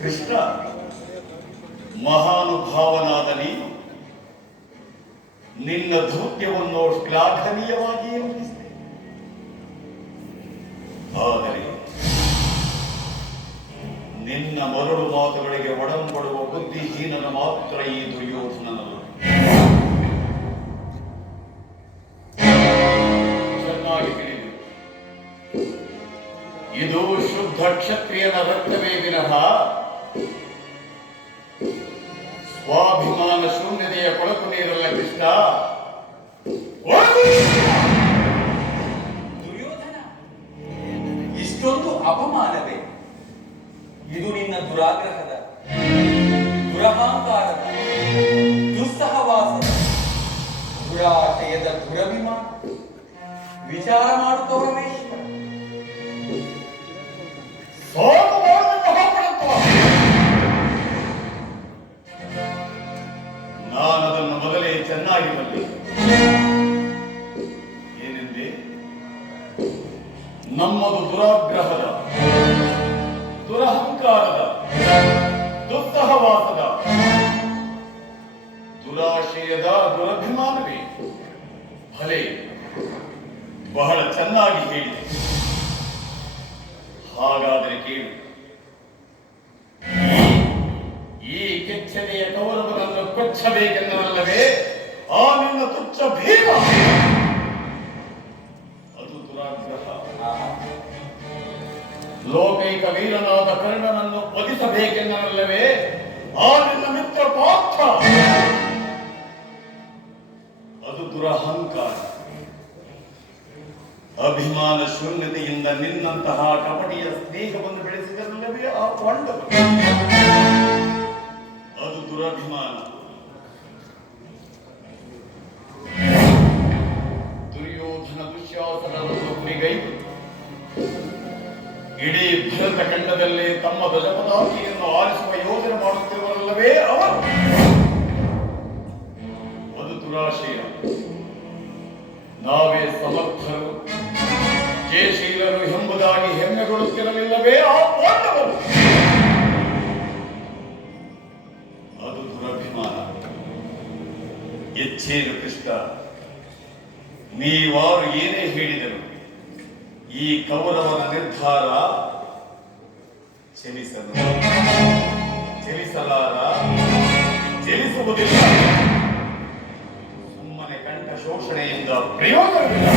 ಕೃಷ್ಣ, ಮಹಾನುಭಾವನಾದ ನೀನು ನಿನ್ನ ಧೌತ್ಯವನ್ನು ಶ್ಲಾಘನೀಯವಾಗಿ ನಿರ್ವಹಿಸಿದೆ. ಆದರೆ ನಿನ್ನ ಮರಳು ಮಾತುಗಳಿಗೆ ಒಡಂಬಡುವ ಬುದ್ಧಿಹೀನನ ಮಾತ್ರ ಈ ದುರ್ಯೋಧನನಲ್ಲ. ಚೆನ್ನಾಗಿ ತಿಳಿದು, ಇದು ಶುದ್ಧ ಕ್ಷತ್ರಿಯನ ರಕ್ತವೇ ವಿನಃ ಸ್ವಾಭಿಮಾನ ಶೂನ್ಯತೆಯ ಕೊಳಕು ನೀರಲ್ಲ. ಕೃಷ್ಣ, ದುರ್ಯೋಧನ, ಇಷ್ಟೊಂದು ಅಪಮಾನವೇ? ಇದು ನಿನ್ನ ದುರಾಗ್ರಹದ, ದುರಹಂಕಾರದ, ದುಸ್ಸಹವಾಸದ, ದುರಾಶಯದ ದುರಭಿಮಾನ. ವಿಚಾರ ಮಾಡುತ್ತವರ ವೇಶ್ಯ. ನಾನದನ್ನು ಮೊದಲೇ ಚೆನ್ನಾಗಿ ಬಲ್ಲೆ. ಏನೆಂದೆ? ನಮ್ಮದು ದುರಾಗ್ರಹದ, ದುರಹಂಕಾರದ, ದುಸ್ಸಹವಾಸದ, ದುರಾಶಯದ ದುರಭಿಮಾನವೇ. ಭಲೆ, ಬಹಳ ಚೆನ್ನಾಗಿ ಹೇಳಿದೆ. ಹಾಗಾದರೆ ಕೇಳು. ಈ ಕೆಚ್ಚನೆಯ ಕೌರವನನ್ನು ಕೊಚ್ಚಬೇಕೆನ್ನಲ್ಲವೇ ಆ ನಿನ್ನ ತುಚ್ಛ ಭೀಮ? ಅದು ದುರಾಗ್ರಹ. ಲೋಕೈಕ ವೀರನಾದ ಕರ್ಣನನ್ನು ವಧಿಸಬೇಕೆನ್ನಲ್ಲವೇ ಆ ನಿನ್ನ ಮಿತ್ರ ಪಾರ್ಥ? ಅದು ದುರಹಂಕಾರ. ಅಭಿಮಾನ ಶೂನ್ಯತೆಯಿಂದ ನಿನ್ನಂತಹ ಕಪಟಿಯ ಸ್ನೇಹವನ್ನು ಬೆಳೆಸಿದಲ್ಲವೇ ಆ ಪಾಂಡವ? ಅದು ದುರಭಿಮಾನ. ದುರ್ಯೋಧನ ದುಶ್ಯಾಸನವನ್ನು ಗುರಿಗೈದು ಇಡೀ ಭರತ ಖಂಡದಲ್ಲೇ ತಮ್ಮ ಧ್ವಜಪತಾಕಿಯನ್ನು ಆರಿಸುವ ಯೋಜನೆ ಮಾಡುತ್ತಿರುವಲ್ಲವೇ ಅವರು? ಅದು ದುರಾಶಯ. ನಾವೇ ಸಮರ್ಥರು, ಜಯಶೀಲರು ಎಂಬುದಾಗಿ ಹೆಮ್ಮೆಗೊಳ್ಳುತ್ತಿರಲಿಲ್ಲವೇ ಆ ಪಾಂಡವರು? ಅದು ದುರಭಿಮಾನ. ಎಚ್ಚೇನು ಕೃಷ್ಣ, ನೀವಾರು ಏನೇ ಹೇಳಿದರು, ಈ ಕೌರವನ ನಿರ್ಧಾರ ಚಲಿಸಲಾರ, ಚಲಿಸುವುದಿಲ್ಲ. ಸುಮ್ಮನೆ ಕಂಠ ಶೋಷಣೆಯಿಂದ ಪ್ರಯೋಜನವಿಲ್ಲ.